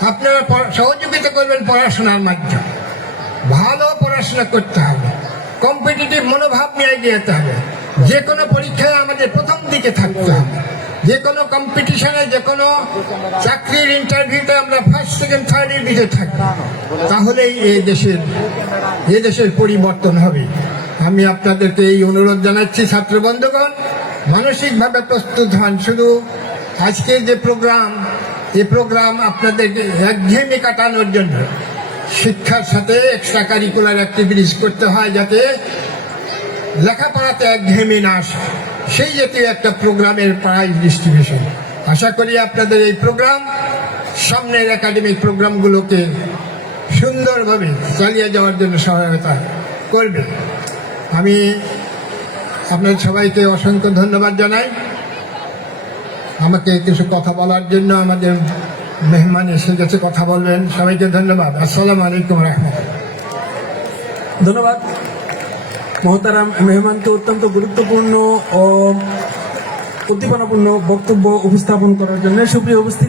আপনারা সহযোগিতা করবেন পড়াশোনার মাধ্যমে। ভালো পড়াশোনা করতে হবে। কম্পিটিটিভ মনোভাব নিয়ে এগিয়ে যেতে হবে। যে কোনো পরীক্ষায় আমাদের প্রথম দিকে থাকতে হবে। যে কোনো কম্পিটিশনে যে কোনো চাকরির ইন্টারভিউতে আমরা ফার্স্ট সেকেন্ড থার্ডের দিকে থাকব। তাহলেই এই দেশের, এ দেশের পরিবর্তন হবে। আমি আপনাদেরকে এই অনুরোধ জানাচ্ছি, ছাত্র বন্ধুগণ, মানসিকভাবে প্রস্তুত হন। শুধু আজকের যে প্রোগ্রাম এই প্রোগ্রাম আপনাদেরকে একঘেয়েমি কাটানোর জন্য। শিক্ষার সাথে এক্সট্রা কারিকুলার অ্যাক্টিভিটিস করতে হয় যাতে লেখাপড়াতে একঘেয়েমি না আসে। সেই জাতীয় একটা প্রোগ্রামের প্রাইজ ডিস্ট্রিবিউশন আশা করি আপনাদের এই প্রোগ্রাম সামনের একাডেমিক প্রোগ্রামগুলোকে সুন্দরভাবে চালিয়ে যাওয়ার জন্য সহায়তা করবে। আমি আপনার সবাইকে অসংখ্য ধন্যবাদ জানাই। আমাকে কিছু কথা বলার জন্য আমাদের মেহমান এসে গেছে, কথা বলবেন। সবাইকে ধন্যবাদ। আসসালাম আলাইকুম রহমান ধন্যবাদ। মহতারাম মেহমানকে অত্যন্ত গুরুত্বপূর্ণ ও উদ্দীপনাপূর্ণ বক্তব্য উপস্থাপন করার জন্য সুপ্রিয় উপস্থিত